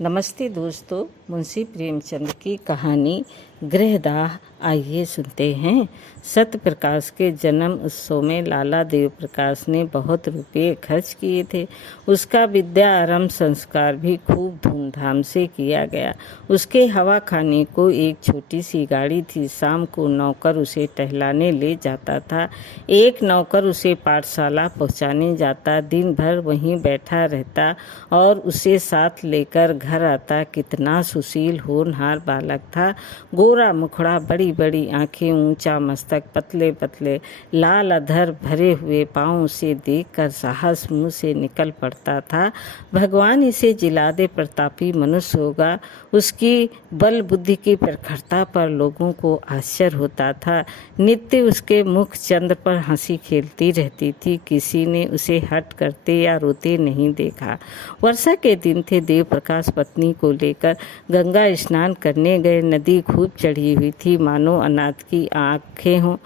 नमस्ते दोस्तों, मुंशी प्रेमचंद की कहानी गृहदाह आइए सुनते हैं। सत्य प्रकाश के जन्म उत्सव में लाला देव प्रकाश ने बहुत रुपये खर्च किए थे। उसका विद्या आरंभ संस्कार भी खूब धूमधाम से किया गया। उसके हवा खाने को एक छोटी सी गाड़ी थी। शाम को नौकर उसे टहलाने ले जाता था। एक नौकर उसे पाठशाला पहुंचाने जाता। दिन भर वहीं बैठा रहता और उसे साथ लेकर घर आता। कितना सुशील होनहार बालक था। गोरा मुखड़ा, बड़ी बड़ी आंखें, ऊंचा मस्तक, पतले पतले लाल अधर, भरे हुए पाँव। उसे देखकर साहस मुंह से निकल पड़ता था। भगवान इसे जिला दे, प्रतापी मनुष्य होगा। उसकी बल बुद्धि की प्रखरता पर लोगों को आश्चर्य होता था। नित्य उसके मुख चंद्र पर हंसी खेलती रहती थी। किसी ने उसे हट करते या रोते नहीं देखा। वर्षा के दिन थे। देव प्रकाश पत्नी को लेकर गंगा स्नान करने गए। नदी खूब चढ़ी हुई थी, मानो अनाथ की आंखें हों।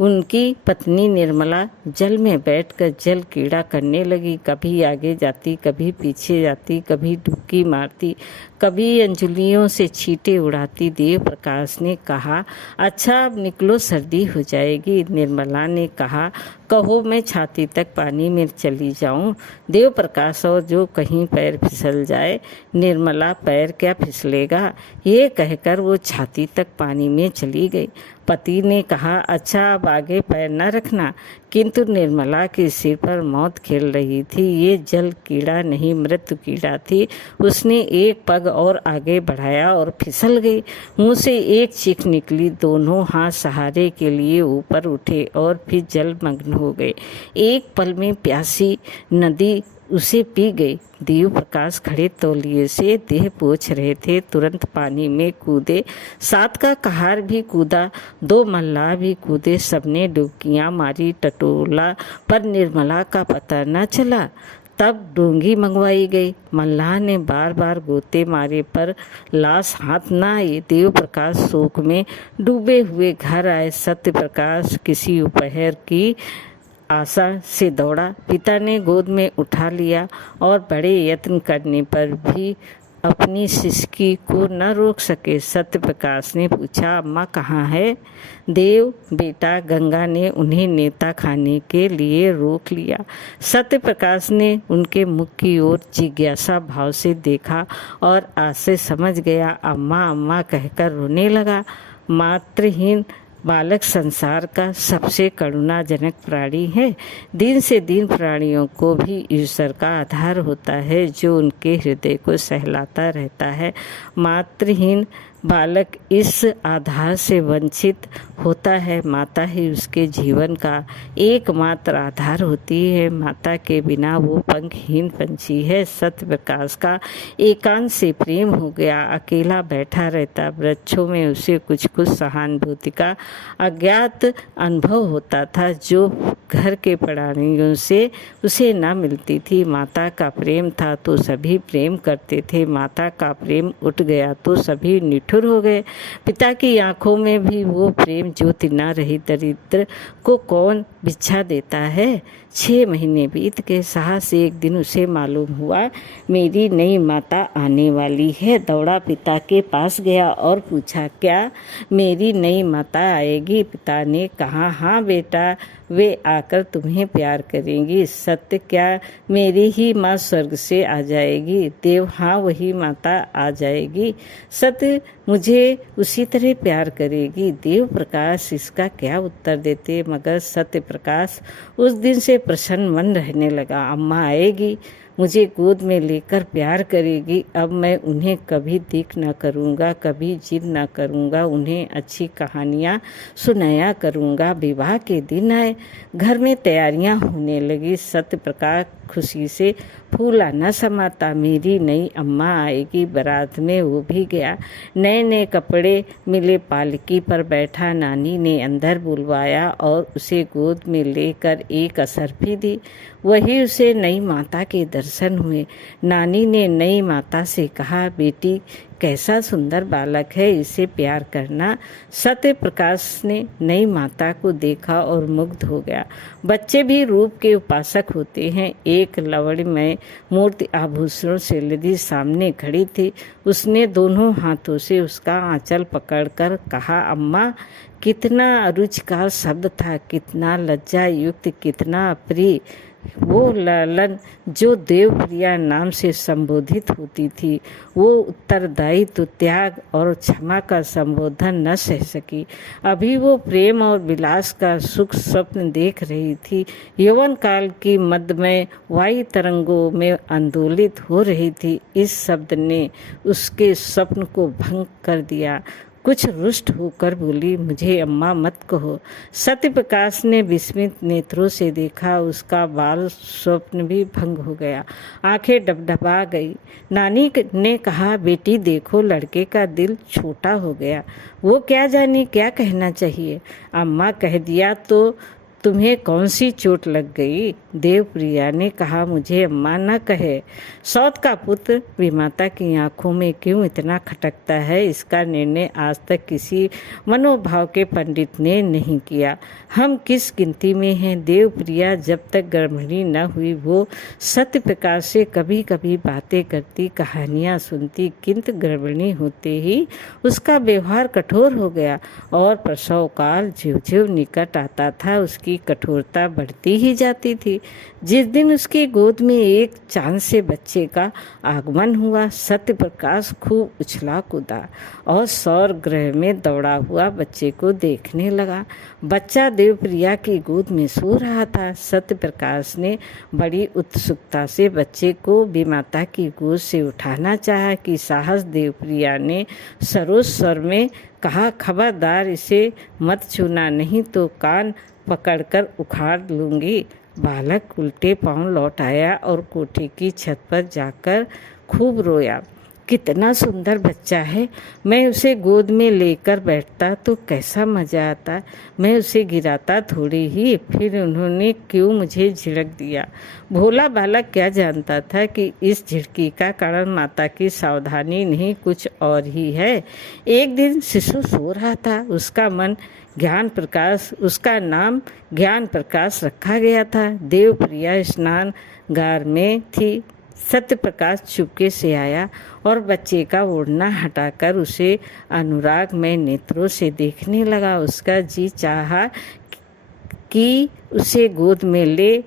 उनकी पत्नी निर्मला जल में बैठकर जल क्रीड़ा करने लगी। कभी आगे जाती, कभी पीछे जाती, कभी डुबकी मारती, कभी अंजुलियों से छींटे उड़ाती। देव प्रकाश ने कहा, अच्छा अब निकलो, सर्दी हो जाएगी। निर्मला ने कहा, कहो मैं छाती तक पानी में चली जाऊं। देव प्रकाश, और जो कहीं पैर फिसल जाए। निर्मला, पैर क्या फिसलेगा। ये कहकर वो छाती तक पानी में चली गई। पति ने कहा, अच्छा अब आगे पैर न रखना। किंतु निर्मला के सिर पर मौत खेल रही थी। ये जल कीड़ा नहीं, मृत्यु कीड़ा थी। उसने एक पग और आगे बढ़ाया और फिसल गई। मुंह से एक चीख निकली। दोनों हाथ सहारे के लिए ऊपर उठे और फिर जलमग्न हो गए। एक पल में प्यासी नदी उसे पी गई। देव प्रकाश खड़े तौलिए से देह पोंछ रहे थे, तुरंत पानी में कूदे। सात का कहार भी कूदा, दो मल्लाह भी कूदे। सबने डुबकियां मारी, टटोला, पर निर्मला का पता न चला। तब डोंगी मंगवाई गई। मल्लाह ने बार बार गोते मारे, पर लाश हाथ न आई। देव प्रकाश शोक में डूबे हुए घर आए। सत्य प्रकाश किसी उपहार की आशा से दौड़ा। पिता ने गोद में उठा लिया और बड़े यत्न करने पर भी अपनी सिसकी को न रोक सके। सत्य प्रकाश ने पूछा, अम्मा कहाँ है। देव बेटा, गंगा ने उन्हें नेता खाने के लिए रोक लिया। सत्य प्रकाश ने उनके मुख की ओर जिज्ञासा भाव से देखा और आज से समझ गया। अम्मा अम्मा कहकर रोने लगा। मातृहीन बालक संसार का सबसे करुणाजनक प्राणी है। दिन से दिन प्राणियों को भी ईश्वर का आधार होता है, जो उनके हृदय को सहलाता रहता है। मातृहीन बालक इस आधार से वंचित होता है। माता ही उसके जीवन का एकमात्र आधार होती है। माता के बिना वो पंखहीन पंछी है। सत्य प्रकाश का एकांत से प्रेम हो गया। अकेला बैठा रहता। वृक्षों में उसे कुछ कुछ सहानुभूति का अज्ञात अनुभव होता था, जो घर के प्राणियों से उसे न मिलती थी। माता का प्रेम था तो सभी प्रेम करते थे। माता का प्रेम उठ गया तो सभी निठुर हो गए। पिता की आंखों में भी वो प्रेम ज्योति न रही। दरिद्र को कौन भिक्षा देता है। 6 महीने बीत गए। साहस एक दिन उसे मालूम हुआ, मेरी नई माता आने वाली है। दौड़ा पिता के पास गया और पूछा, क्या मेरी नई माता आएगी। पिता ने कहा, हाँ बेटा, वे आकर तुम्हें प्यार करेंगी। सत्य, क्या मेरी ही माँ स्वर्ग से आ जाएगी। देव, हाँ वही माता आ जाएगी। सत्य मुझे उसी तरह प्यार करेगी। देव प्रकाश इसका क्या उत्तर देते, मगर सत्य प्रकाश उस दिन से प्रसन्न मन रहने लगा। अम्मा आएगी, मुझे गोद में लेकर प्यार करेगी। अब मैं उन्हें कभी दिख न करूँगा, कभी जिद न करूँगा। उन्हें अच्छी कहानियाँ सुनाया करूँगा। विवाह के दिन आए। घर में तैयारियाँ होने लगी। सत्य प्रकाश खुशी से फूला न समाता। मेरी नई अम्मा आएगी। बारात में वो भी गया। नए नए कपड़े मिले। पालकी पर बैठा। नानी ने अंदर बुलवाया और उसे गोद में लेकर एक असरफी दी। वही उसे नई माता के दर्शन हुए। नानी ने नई माता से कहा, बेटी कैसा सुंदर बालक है, इसे प्यार करना। सत्य प्रकाश ने नई माता को देखा और मुग्ध हो गया। बच्चे भी रूप के उपासक होते हैं। एक लवणमय मूर्ति आभूषणों से लदी सामने खड़ी थी। उसने दोनों हाथों से उसका आंचल पकड़कर कहा, अम्मा। कितना अरुचिकार शब्द था, कितना लज्जा युक्त, कितना अप्रिय। वो लालन जो देवप्रिया नाम से संबोधित होती थी, वो उत्तरदायित्व, त्याग और क्षमा का संबोधन न सह सकी। अभी वो प्रेम और विलास का सुख स्वप्न देख रही थी। यौवन काल की मदमय वायु तरंगों में आंदोलित हो रही थी। इस शब्द ने उसके स्वप्न को भंग कर दिया। कुछ रुष्ट होकर बोली, मुझे अम्मा मत कहो। सत्य प्रकाश ने विस्मित नेत्रों से देखा। उसका बाल स्वप्न भी भंग हो गया। आंखें डबडबा गई। नानी ने कहा, बेटी देखो, लड़के का दिल छोटा हो गया। वो क्या जाने क्या कहना चाहिए। अम्मा कह दिया तो तुम्हें कौन सी चोट लग गई। देवप्रिया ने कहा, मुझे अम्मा न कहे। सौत का पुत्र विमाता की आंखों में क्यों इतना खटकता है, इसका निर्णय आज तक किसी मनोभाव के पंडित ने नहीं किया। हम किस गिनती में हैं। देवप्रिया जब तक गर्भिणी न हुई, वो सत्य प्रकाश से कभी कभी बातें करती, कहानियाँ सुनती, किंतु गर्भिणी होते ही उसका व्यवहार कठोर हो गया और प्रसव काल ज्यों ज्यों निकट आता था, उसकी कठोरता बढ़ती ही जाती थी। जिस दिन उसकी गोद में एक चांद से बच्चे का आगमन हुआ, सत्य प्रकाश खूब उछला कूदा और सौर ग्रह में दौड़ा हुआ बच्चे को देखने लगा। बच्चा देवप्रिया की गोद में सो रहा था। सत्य प्रकाश ने बड़ी उत्सुकता से बच्चे को विमाता की गोद से उठाना चाहा कि साहस देवप्रिया ने सरोज स्वर में कहा, खबरदार, इसे मत छूना, नहीं तो कान पकड़कर उखाड़ लूंगी। बालक उल्टे पांव लौट आया और कोठे की छत पर जाकर खूब रोया। कितना सुंदर बच्चा है, मैं उसे गोद में लेकर बैठता तो कैसा मज़ा आता। मैं उसे गिराता थोड़ी ही, फिर उन्होंने क्यों मुझे झिड़क दिया। भोला बालक क्या जानता था कि इस झिड़की का कारण माता की सावधानी नहीं, कुछ और ही है। एक दिन शिशु सो रहा था। उसका नाम ज्ञान प्रकाश रखा गया था। देवप्रिया स्नानगार में थी। सत्य प्रकाश चुपके से आया और बच्चे का ओढ़ना हटाकर उसे अनुराग में नेत्रों से देखने लगा। उसका जी चाहा कि उसे गोद में ले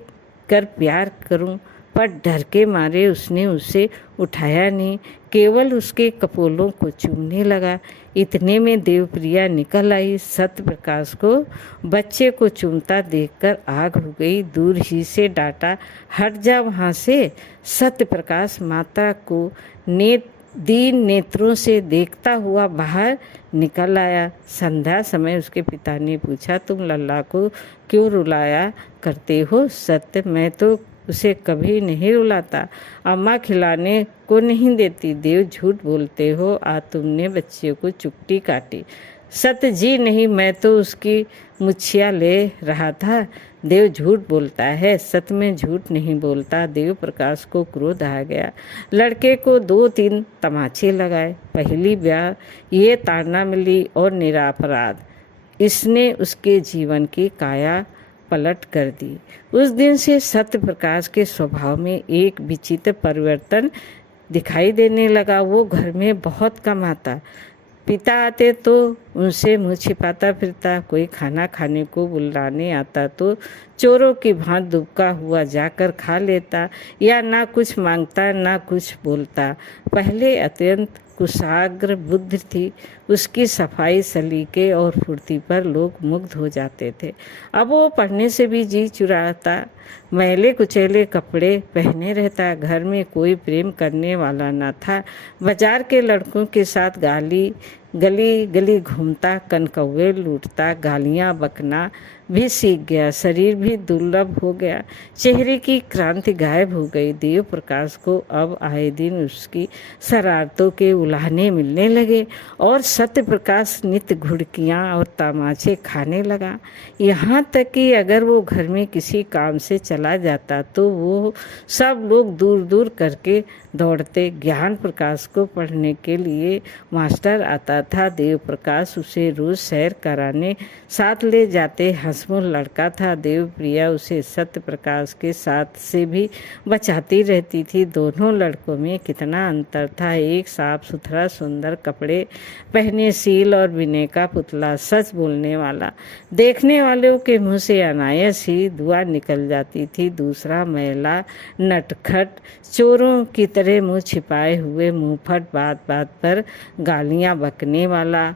कर प्यार करूं, पर डर के मारे उसने उसे उठाया नहीं, केवल उसके कपोलों को चूमने लगा। इतने में देवप्रिया निकल आई। सत्य प्रकाश को बच्चे को चूमता देखकर आग हो गई। दूर ही से डांटा, हट जा वहाँ से। सत्य प्रकाश माता को दीन नेत्रों से देखता हुआ बाहर निकल आया। संध्या समय उसके पिता ने पूछा, तुम लल्ला को क्यों रुलाया करते हो। सत्य, मैं तो उसे कभी नहीं रुलाता। अम्मा खिलाने को नहीं देती। देव, झूठ बोलते हो। आज तुमने बच्चे को चुपटी काटी। सत्य, जी नहीं, मैं तो उसकी मुछिया ले रहा था। देव, झूठ बोलता है। सत्य में झूठ नहीं बोलता। देव प्रकाश को क्रोध आ गया। लड़के को 2-3 तमाचे लगाए। पहली ब्याह ये ताड़ना मिली और निरापराध। इसने उसके जीवन की काया पलट कर दी। उस दिन से सत्य प्रकाश के स्वभाव में एक विचित्र परिवर्तन दिखाई देने लगा। वो घर में बहुत कम आता। पिता आते तो उनसे मुँह छिपाता फिरता। कोई खाना खाने को बुलाने आता तो चोरों की भांति दुबका हुआ जाकर खा लेता, या ना कुछ मांगता ना कुछ बोलता। पहले अत्यंत कुशाग्र बुद्धि थी। उसकी सफाई, सलीके और फुर्ती पर लोग मुग्ध हो जाते थे। अब वो पढ़ने से भी जी चुराता, मैले कुचैले कपड़े पहने रहता। घर में कोई प्रेम करने वाला न था। बाजार के लड़कों के साथ गली गली घूमता, कनकौवे लूटता, गालियाँ बकना भी सीख गया, शरीर भी दुर्लभ हो गया, चेहरे की क्रांति गायब हो गई। देव प्रकाश को अब आए दिन उसकी शरारतों के उलाहने मिलने लगे और सत्य प्रकाश नित्य घुड़कियाँ और तमाचे खाने लगा। यहाँ तक कि अगर वो घर में किसी काम से चला जाता तो वो सब लोग दूर दूर करके दौड़ते। ज्ञान प्रकाश को पढ़ने के लिए मास्टर आता था। देव प्रकाश उसे रोज सैर कराने साथ ले जाते। हंसमुख लड़का था। देव प्रिया उसे सत्य प्रकाश के साथ से भी बचाती रहती थी। दोनों लड़कों में कितना अंतर था। एक साफ सुथरा सुंदर कपड़े पहने, सील और विनय का पुतला, सच बोलने वाला, देखने वालों के मुंह से अनायास ही दुआ निकल जाती थी। दूसरा मैला, नटखट, चोरों की तरह मुंह छिपाए हुए, मुंहफट, बात बात पर गालियां बकने वाला।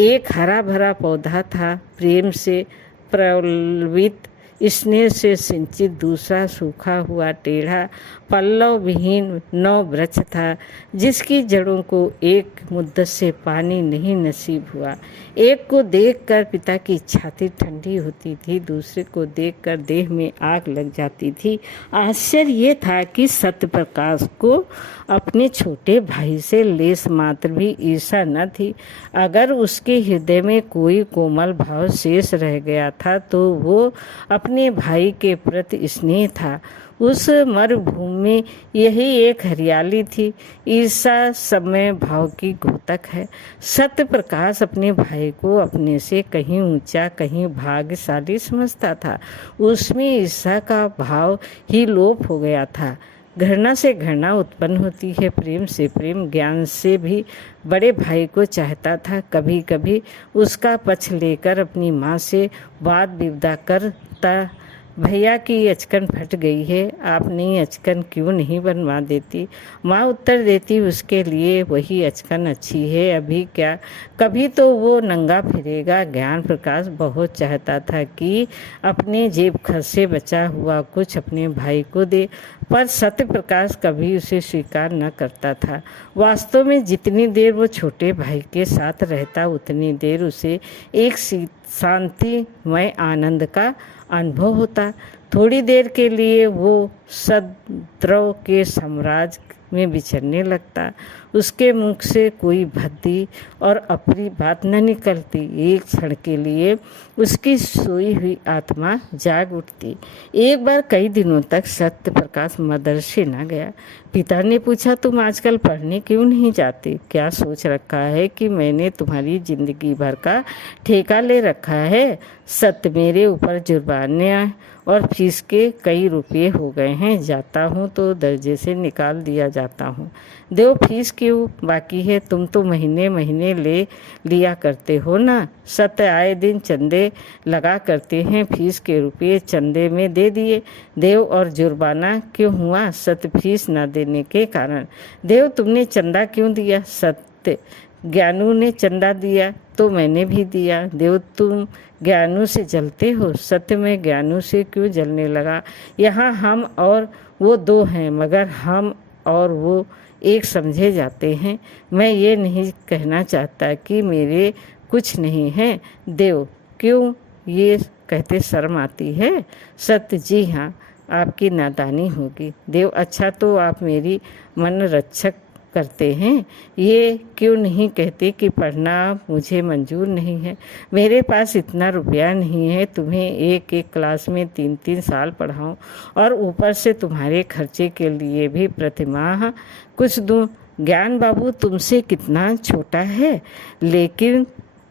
एक हरा भरा पौधा था, प्रेम से प्रलवित, स्नेह से सिंचित। दूसरा सूखा हुआ, टेढ़ा, पल्लव विहीन नौ वृक्ष था, जिसकी जड़ों को एक मुद्दत से पानी नहीं नसीब हुआ। एक को देखकर पिता की छाती ठंडी होती थी, दूसरे को देखकर देह में आग लग जाती थी। आश्चर्य ये था कि सत्य प्रकाश को अपने छोटे भाई से लेस मात्र भी ईर्ष्या न थी। अगर उसके हृदय में कोई कोमल भाव शेष रह गया था तो वो अपने भाई के प्रति स्नेह था। उस मरुभूमि में यही एक हरियाली थी। ईर्ष्या समय भाव की घोतक है। सत्य प्रकाश अपने भाई को अपने से कहीं ऊंचा, कहीं भाग्यशाली समझता था। उसमें ईर्ष्या का भाव ही लोप हो गया था। घृणा से घृणा उत्पन्न होती है, प्रेम से प्रेम। ज्ञान से भी बड़े भाई को चाहता था। कभी कभी उसका पक्ष लेकर अपनी माँ से वाद विवाद करता। भैया की अचकन फट गई है, आप नई अचकन क्यों नहीं बनवा देती? माँ उत्तर देती, उसके लिए वही अचकन अच्छी है, अभी क्या, कभी तो वो नंगा फिरेगा। ज्ञान प्रकाश बहुत चाहता था कि अपने जेब खर्च से बचा हुआ कुछ अपने भाई को दे, पर सत्य प्रकाश कभी उसे स्वीकार न करता था। वास्तव में जितनी देर वो छोटे भाई के साथ रहता उतनी देर उसे एक शांतिमय आनंद का अनुभव होता। थोड़ी देर के लिए वो सद्द्रव के साम्राज्य में विचरने लगता। उसके मुख से कोई भद्दी और अप्रिय बात न निकलती। एक क्षण के लिए उसकी सोई हुई आत्मा जाग उठती। एक बार कई दिनों तक सत्य प्रकाश मदरसे न गया। पिता ने पूछा, तुम आजकल पढ़ने क्यों नहीं जाते? क्या सोच रखा है कि मैंने तुम्हारी जिंदगी भर का ठेका ले रखा है? सत्य, मेरे ऊपर जुर्माने और फीस के कई रुपये हो गए हैं। जाता हूँ तो दर्जे से निकाल दिया जाता हूँ। देव, फीस क्यों बाकी है? तुम तो महीने महीने ले लिया करते हो ना। सत्य, आए दिन चंदे लगा करते हैं, फीस के रुपये चंदे में दे दिए। देव, और जुर्माना क्यों हुआ? सत्य, फीस न देने के कारण। देव, तुमने चंदा क्यों दिया? सत्य, ज्ञानू ने चंदा दिया तो मैंने भी दिया। देव, तुम ज्ञानू से जलते हो? सत्य में ज्ञानू से क्यों जलने लगा? यहाँ हम और वो दो हैं, मगर हम और वो एक समझे जाते हैं। मैं ये नहीं कहना चाहता कि मेरे कुछ नहीं है। देव, क्यों ये कहते शर्म आती है? सत्य, जी हाँ, आपकी नादानी होगी। देव, अच्छा तो आप मेरी मन रक्षक करते हैं, ये क्यों नहीं कहते कि पढ़ना मुझे मंजूर नहीं है? मेरे पास इतना रुपया नहीं है तुम्हें एक एक क्लास में 3-3 साल पढ़ाऊं और ऊपर से तुम्हारे खर्चे के लिए भी प्रतिमाह कुछ दूं। ज्ञान बाबू तुमसे कितना छोटा है, लेकिन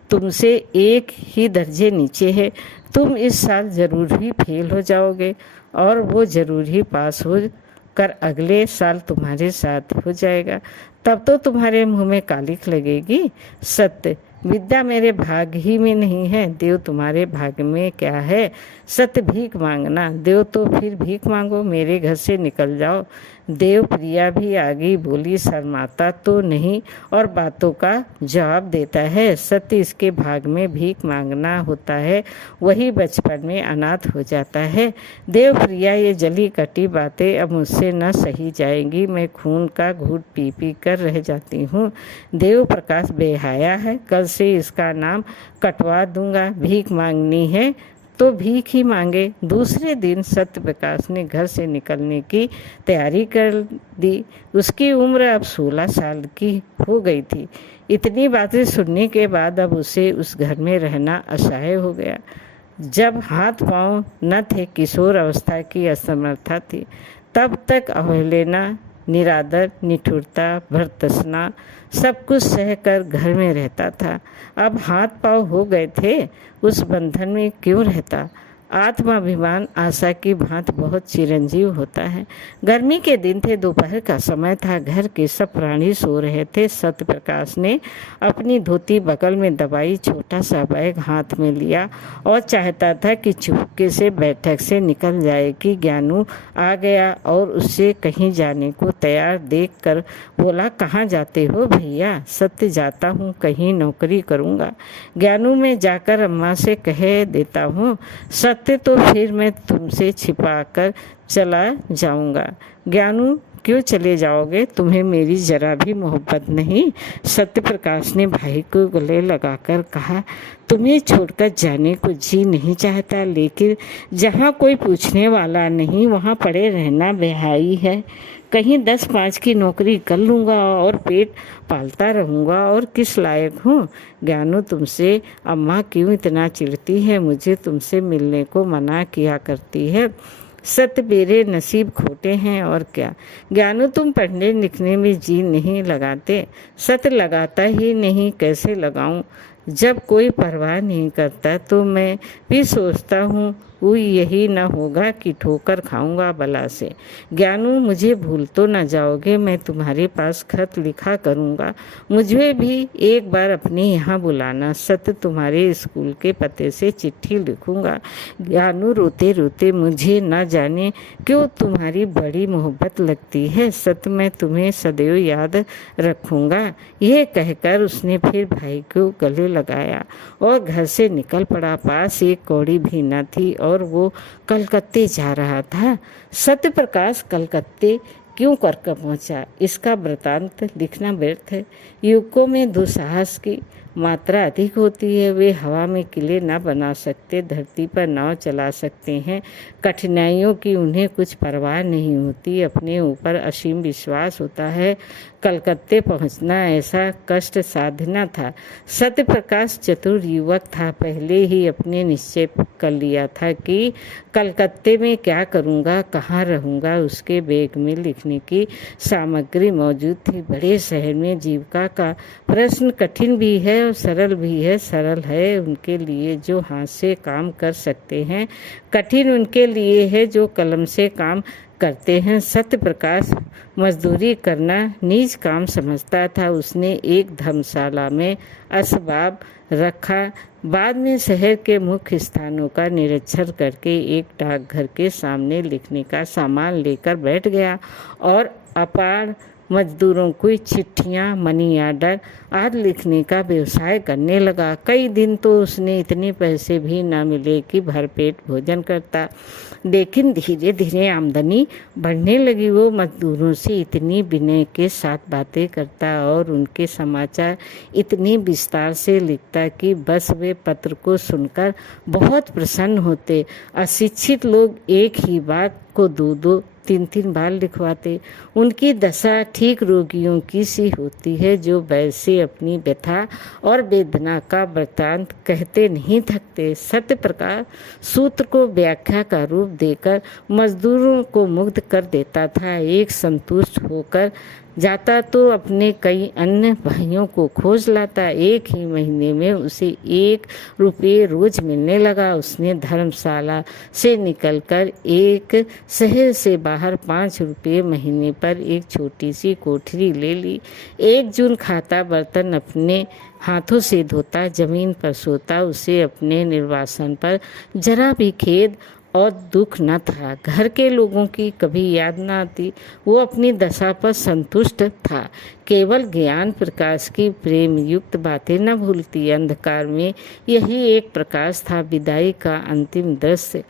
तुमसे एक ही दर्जे नीचे है। तुम इस साल जरूर ही फेल हो जाओगे और वो जरूर ही पास हो कर अगले साल तुम्हारे साथ हो जाएगा। तब तो तुम्हारे मुंह में कालिख लगेगी। सत्य, विद्या मेरे भाग्य ही में नहीं है। देव, तुम्हारे भाग्य में क्या है? सत्य, भीख मांगना। देव, तो फिर भीख मांगो, मेरे घर से निकल जाओ। देव प्रिया भी आगे बोली, शर्माता तो नहीं और बातों का जवाब देता है। सत्य, इसके भाग में भीख मांगना होता है, वही बचपन में अनाथ हो जाता है। देव प्रिया, ये जली कटी बातें अब मुझसे न सही जाएंगी। मैं खून का घूंट पी पी कर रह जाती हूँ। देव प्रकाश बेहया है, कल से इसका नाम कटवा दूंगा। भीख मांगनी है तो भीख ही मांगे। दूसरे दिन सत्य प्रकाश ने घर से निकलने की तैयारी कर दी। उसकी उम्र अब 16 साल की हो गई थी। इतनी बातें सुनने के बाद अब उसे उस घर में रहना असह्य हो गया। जब हाथ पांव न थे, किशोर अवस्था की असमर्थता थी, तब तक अवहेलना, निरादर, निठुरता, भर्त्सना सब कुछ सहकर घर में रहता था। अब हाथ पांव हो गए थे, उस बंधन में क्यों रहता। आत्माभिमान आशा की भांति बहुत चिरंजीव होता है। गर्मी के दिन थे, दोपहर का समय था, घर के सब प्राणी सो रहे थे। सत्य प्रकाश ने अपनी धोती बगल में दबाई, छोटा सा बैग हाथ में लिया और चाहता था कि चुपके से बैठक से निकल जाए कि ज्ञानू आ गया और उससे कहीं जाने को तैयार देखकर बोला, कहाँ जाते हो भैया। सत्य, जाता हूँ, कहीं नौकरी करूँगा। ज्ञानू, मैं जाकर अम्मा से कह देता हूँ। सत्य, तो फिर मैं तुमसे छिपा कर चला जाऊंगा। ज्ञानू, क्यों चले जाओगे? तुम्हें मेरी जरा भी मोहब्बत नहीं? सत्य प्रकाश ने भाई को गले लगाकर कहा, तुम्हें छोड़कर जाने को जी नहीं चाहता, लेकिन जहाँ कोई पूछने वाला नहीं वहाँ पड़े रहना बेहाई है। कहीं 10-5 की नौकरी कर लूँगा और पेट पालता रहूँगा, और किस लायक हूँ। ज्ञानू, तुमसे अम्मा क्यों इतना चिढ़ती है? मुझे तुमसे मिलने को मना किया करती है। सत्य, मेरे नसीब खोटे हैं और क्या। ज्ञानू, तुम पढ़ने लिखने में जी नहीं लगाते? सत्य, लगाता ही नहीं, कैसे लगाऊं? जब कोई परवाह नहीं करता तो मैं भी सोचता हूँ वो यही न होगा कि ठोकर खाऊंगा बला से। ज्ञानू, मुझे भूल तो न जाओगे? मैं तुम्हारे पास खत लिखा करूँगा। मुझे भी एक बार अपने यहाँ बुलाना। सत्य, तुम्हारे स्कूल के पते से चिट्ठी लिखूँगा। ज्ञानू रोते रोते, मुझे न जाने क्यों तुम्हारी बड़ी मोहब्बत लगती है। सत्य, मैं तुम्हें सदैव याद रखूँगा। यह कहकर उसने फिर भाई को गले लगाया और घर से निकल पड़ा। पास एक कौड़ी भी न थी और वो कलकत्ते जा रहा था। सत्य प्रकाश कलकत्ते क्यों करके पहुंचा, इसका वृतांत लिखना व्यर्थ है। युवकों में दुस्साहस की मात्रा अधिक होती है। वे हवा में किले न बना सकते, धरती पर नाव चला सकते हैं। कठिनाइयों की उन्हें कुछ परवाह नहीं होती, अपने ऊपर असीम विश्वास होता है। कलकत्ते पहुंचना ऐसा कष्ट साधना था। सत्य प्रकाश चतुर युवक था, पहले ही अपने निश्चय कर लिया था कि कलकत्ते में क्या करूंगा, कहाँ रहूंगा। उसके बैग में लिखने की सामग्री मौजूद थी। बड़े शहर में जीविका का प्रश्न कठिन भी है और सरल भी है। सरल है उनके लिए जो हाथ से काम कर सकते हैं, कठिन उनके लिए है जो कलम से काम करते हैं। सत्य प्रकाश मजदूरी करना नीच काम समझता था। उसने एक धर्मशाला में असबाब रखा। बाद में शहर के मुख्य स्थानों का निरीक्षण करके एक डाकघर के सामने लिखने का सामान लेकर बैठ गया और अपार मजदूरों को चिट्ठियाँ, मनी आर्डर आदि लिखने का व्यवसाय करने लगा। कई दिन तो उसने इतने पैसे भी न मिले कि भरपेट भोजन करता, लेकिन धीरे धीरे आमदनी बढ़ने लगी। वो मजदूरों से इतनी विनय के साथ बातें करता और उनके समाचार इतने विस्तार से लिखता कि बस वे पत्र को सुनकर बहुत प्रसन्न होते। अशिक्षित लोग एक ही बात को 2-2, 3-3 बार लिखवाते। उनकी दशा ठीक रोगियों की सी होती है जो वैसे अपनी व्यथा और वेदना का वृत्तांत कहते नहीं थकते। सत्य प्रकाश सूत्र को व्याख्या का रूप देकर मजदूरों को मुग्ध कर देता था। एक संतुष्ट होकर जाता तो अपने कई अन्य भाइयों को खोज लाता। एक ही महीने में उसे 1 रुपये रोज मिलने लगा। उसने धर्मशाला से निकलकर एक शहर से बाहर 5 रुपये महीने पर एक छोटी सी कोठरी ले ली। 1 जून खाता, बर्तन अपने हाथों से धोता, जमीन पर सोता। उसे अपने निर्वासन पर जरा भी खेद और दुख न था। घर के लोगों की कभी याद न आती। वो अपनी दशा पर संतुष्ट था। केवल ज्ञान प्रकाश की प्रेम युक्त बातें न भूलती। अंधकार में यही एक प्रकाश था। विदाई का अंतिम दृश्य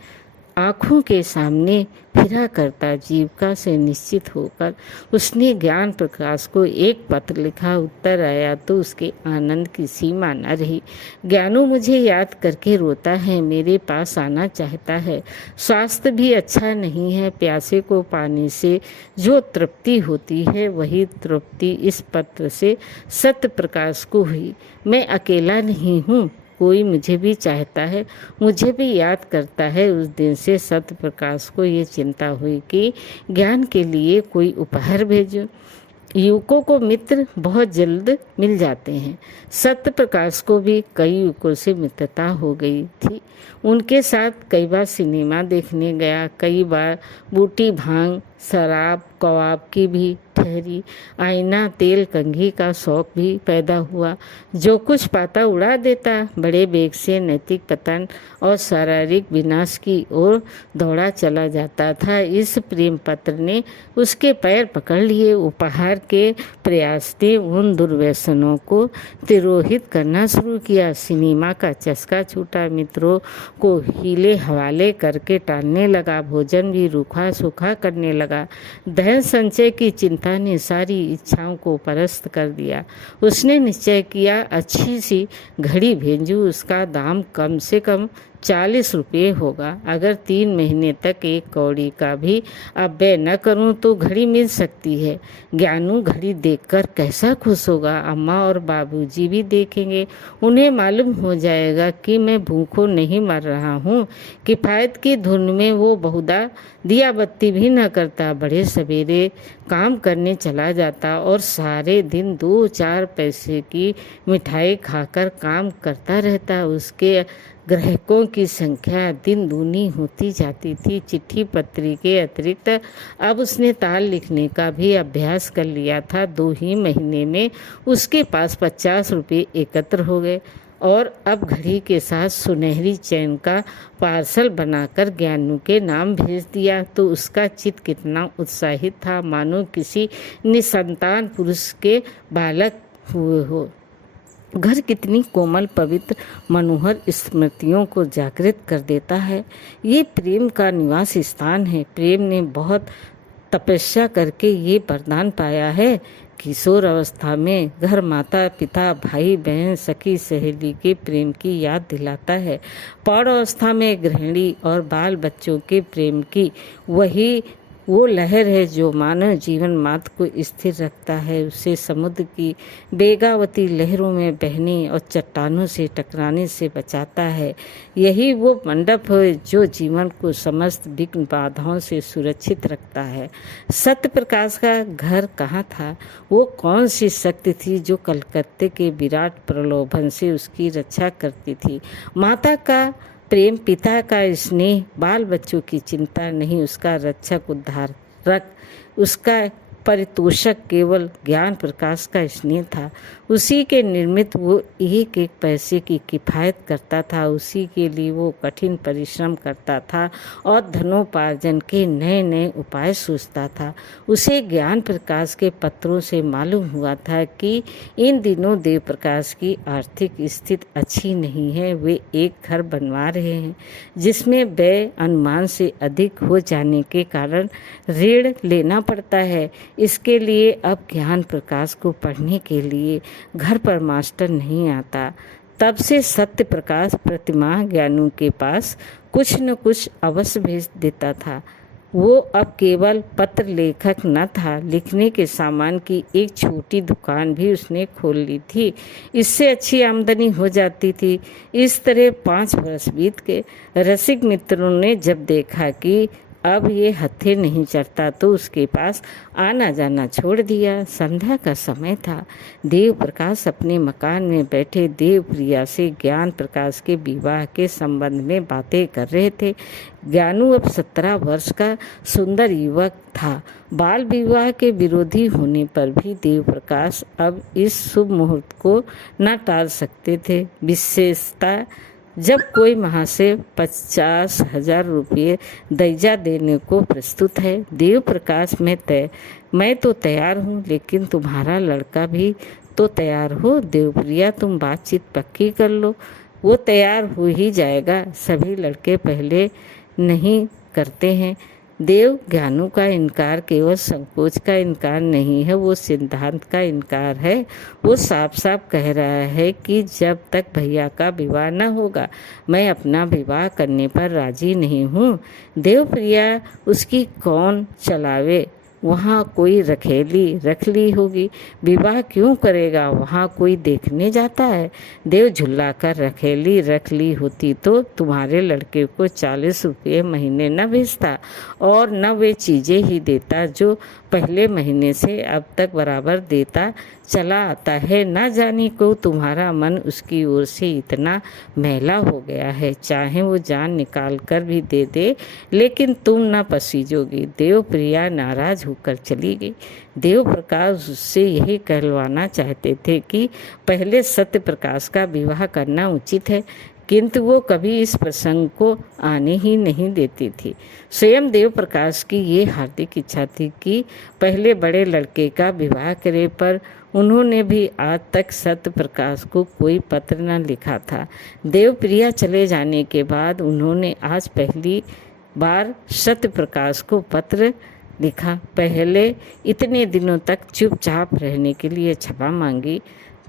आँखों के सामने फिरा करता जीविका से निश्चित होकर उसने ज्ञान प्रकाश को एक पत्र लिखा। उत्तर आया तो उसके आनंद की सीमा न रही। ज्ञानू मुझे याद करके रोता है, मेरे पास आना चाहता है। स्वास्थ्य भी अच्छा नहीं है। प्यासे को पानी से जो तृप्ति होती है वही तृप्ति इस पत्र से सत्य प्रकाश को हुई। मैं अकेला नहीं हूँ, कोई मुझे भी चाहता है, मुझे भी याद करता है। उस दिन से सत्य प्रकाश को ये चिंता हुई कि ज्ञान के लिए कोई उपहार भेजूं। युवकों को मित्र बहुत जल्द मिल जाते हैं। सत्य प्रकाश को भी कई युवकों से मित्रता हो गई थी। उनके साथ कई बार सिनेमा देखने गया, कई बार बूटी, भांग, शराब, कबाब की भी ठहरी। आईना, तेल, कंघी का शौक भी पैदा हुआ। जो कुछ पाता उड़ा देता। बड़े वेग से नैतिक पतन और शारीरिक विनाश की ओर दौड़ा चला जाता था। इस प्रेम पत्र ने उसके पैर पकड़ लिए। उपहार के प्रयास ने उन दुर्व्यसनों को तिरोहित करना शुरू किया। सिनेमा का चस्का छूटा। मित्रों को हीले हवाले करके टालने लगा। भोजन भी रूखा सूखा करने लगा। धन संचय की चिंता ने सारी इच्छाओं को परास्त कर दिया। उसने निश्चय किया, अच्छी सी घड़ी भेजूं, उसका दाम कम से कम 40 रुपये होगा। अगर 3 महीने तक एक कौड़ी का भी अव्यय न करूं तो घड़ी मिल सकती है। ज्ञानू घड़ी देखकर कैसा खुश होगा। अम्मा और बाबूजी भी देखेंगे, उन्हें मालूम हो जाएगा कि मैं भूखों नहीं मर रहा हूँ। किफ़ायत की धुन में वो बहुधा दिया बत्ती भी न करता। बड़े सवेरे काम करने चला जाता और सारे दिन 2-4 पैसे की मिठाई खाकर काम करता रहता। उसके ग्राहकों की संख्या दिन दूनी होती जाती थी। चिट्ठी पत्री के अतिरिक्त अब उसने ताल लिखने का भी अभ्यास कर लिया था। 2 ही महीने में उसके पास 50 रुपये एकत्र हो गए और अब घड़ी के साथ सुनहरी चैन का पार्सल बनाकर ज्ञानू के नाम भेज दिया तो उसका चित्त कितना उत्साहित था, मानो किसी निसंतान पुरुष के बालक हुए हो। घर कितनी कोमल, पवित्र, मनोहर स्मृतियों को जागृत कर देता है। ये प्रेम का निवास स्थान है। प्रेम ने बहुत तपस्या करके ये वरदान पाया है। किशोर अवस्था में घर माता पिता, भाई बहन, सखी सहेली के प्रेम की याद दिलाता है। प्रौढ़ अवस्था में गृहिणी और बाल बच्चों के प्रेम की वही वो लहर है जो मानव जीवन मात्र को स्थिर रखता है, उसे समुद्र की बेगावती लहरों में बहने और चट्टानों से टकराने से बचाता है। यही वो मंडप है जो जीवन को समस्त विघ्न बाधाओं से सुरक्षित रखता है। सत्य प्रकाश का घर कहाँ था? वो कौन सी शक्ति थी जो कलकत्ते के विराट प्रलोभन से उसकी रक्षा करती थी? माता का प्रेम, पिता का स्नेह, बाल बच्चों की चिंता नहीं, उसका रक्षक उद्धारक, उसका परितोषक केवल ज्ञान प्रकाश का स्नेह था। उसी के निर्मित वो एक एक पैसे की किफ़ायत करता था। उसी के लिए वो कठिन परिश्रम करता था और धनोपार्जन के नए नए उपाय सोचता था। उसे ज्ञान प्रकाश के पत्रों से मालूम हुआ था कि इन दिनों देव प्रकाश की आर्थिक स्थिति अच्छी नहीं है। वे एक घर बनवा रहे हैं जिसमें व्यय अनुमान से अधिक हो जाने के कारण ऋण लेना पड़ता है। इसके लिए अब ज्ञान प्रकाश को पढ़ने के लिए घर पर मास्टर नहीं आता। तब से सत्य प्रकाश प्रतिमाह ज्ञानू के पास कुछ न कुछ अवश्य भेज देता था। वो अब केवल पत्र लेखक न था, लिखने के सामान की एक छोटी दुकान भी उसने खोल ली थी। इससे अच्छी आमदनी हो जाती थी। इस तरह 5 वर्ष बीत गए। रसिक मित्रों ने जब देखा कि अब ये हत्थे नहीं चढ़ता तो उसके पास आना जाना छोड़ दिया। संध्या का समय था। देव प्रकाश अपने मकान में बैठे देवप्रिया से ज्ञान प्रकाश के विवाह के संबंध में बातें कर रहे थे। ज्ञानू अब 17 वर्ष का सुंदर युवक था। बाल विवाह के विरोधी होने पर भी देव प्रकाश अब इस शुभ मुहूर्त को न टाल सकते थे। विशेषता जब कोई महाशय 50,000 रुपये दैजा देने को प्रस्तुत है। देव प्रकाश मैं तो तैयार हूँ, लेकिन तुम्हारा लड़का भी तो तैयार हो। देवप्रिया, तुम बातचीत पक्की कर लो, वो तैयार हो ही जाएगा। सभी लड़के पहले नहीं करते हैं। देव ज्ञानों का इनकार केवल संकोच का इनकार नहीं है, वो सिद्धांत का इनकार है। वो साफ साफ कह रहा है कि जब तक भैया का विवाह न होगा मैं अपना विवाह करने पर राजी नहीं हूँ। देवप्रिया उसकी कौन चलावे, वहाँ कोई रखेली रख ली होगी, विवाह क्यों करेगा, वहाँ कोई देखने जाता है। देव झुल्ला कर रखेली रख ली होती तो तुम्हारे लड़के को 40 रुपये महीने न भेजता और न वे चीज़ें ही देता जो पहले महीने से अब तक बराबर देता चला आता है। न जाने को तुम्हारा मन उसकी ओर से इतना मैला हो गया है, चाहे वो जान निकाल कर भी दे दे लेकिन तुम न पसीजोगी। देवप्रिया नाराज होकर चली गई। देव प्रकाश उससे यही कहलवाना चाहते थे कि पहले सत्य प्रकाश का विवाह करना उचित है, किंतु वो कभी इस प्रसंग को आने ही नहीं देती थी। स्वयं देव प्रकाश की ये हार्दिक इच्छा थी कि पहले बड़े लड़के का विवाह करे, पर उन्होंने भी आज तक सत्य प्रकाश को कोई पत्र न लिखा था। देवप्रिया चले जाने के बाद उन्होंने आज पहली बार सत्य प्रकाश को पत्र लिखा। पहले इतने दिनों तक चुपचाप रहने के लिए क्षमा मांगी,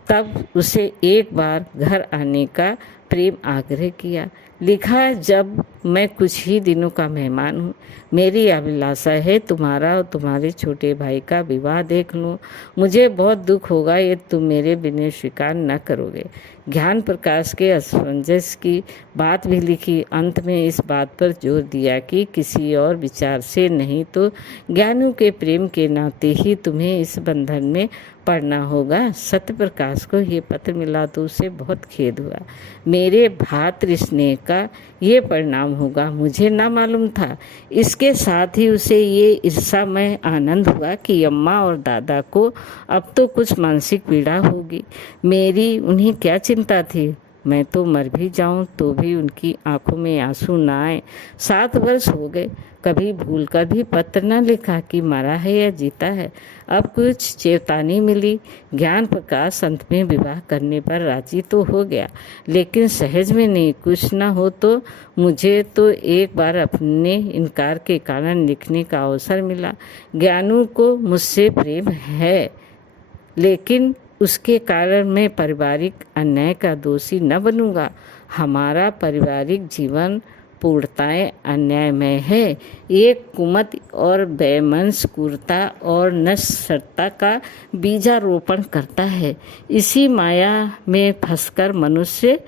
तब उसे एक बार घर आने का प्रेम आग्रह किया। लिखा, जब मैं कुछ ही दिनों का मेहमान हूँ, मेरी अभिलाषा है तुम्हारा और तुम्हारे छोटे भाई का विवाह देख लूँ। मुझे बहुत दुख होगा ये तुम मेरे बिना स्वीकार न करोगे। ज्ञान प्रकाश के असमंजस की बात भी लिखी। अंत में इस बात पर जोर दिया कि किसी और विचार से नहीं तो ज्ञानों के प्रेम के नाते ही तुम्हें इस बंधन में पढ़ना होगा। सत्य प्रकाश को ये पत्र मिला तो उसे बहुत खेद हुआ। मेरे भातृ स्नेह का ये परिणाम होगा मुझे ना मालूम था। इसके साथ ही उसे ये ईर्ष्यामय आनंद हुआ कि अम्मा और दादा को अब तो कुछ मानसिक पीड़ा होगी। मेरी उन्हें क्या चिंता थी, मैं तो मर भी जाऊं तो भी उनकी आंखों में आंसू ना आए। 7 वर्ष हो गए, कभी भूल कर भी पत्र न लिखा कि मरा है या जीता है। अब कुछ चेतावनी मिली। ज्ञान प्रकाश अंत में विवाह करने पर राजी तो हो गया, लेकिन सहज में नहीं। कुछ न हो तो मुझे तो एक बार अपने इनकार के कारण लिखने का अवसर मिला। ज्ञानू को मुझसे प्रेम है, लेकिन उसके कारण मैं पारिवारिक अन्याय का दोषी न बनूंगा। हमारा पारिवारिक जीवन पूर्णताएं अन्यायमय है। एक कुमति और बेमंस क्रूरता और नश्वरता का बीजारोपण करता है। इसी माया में फंसकर मनुष्य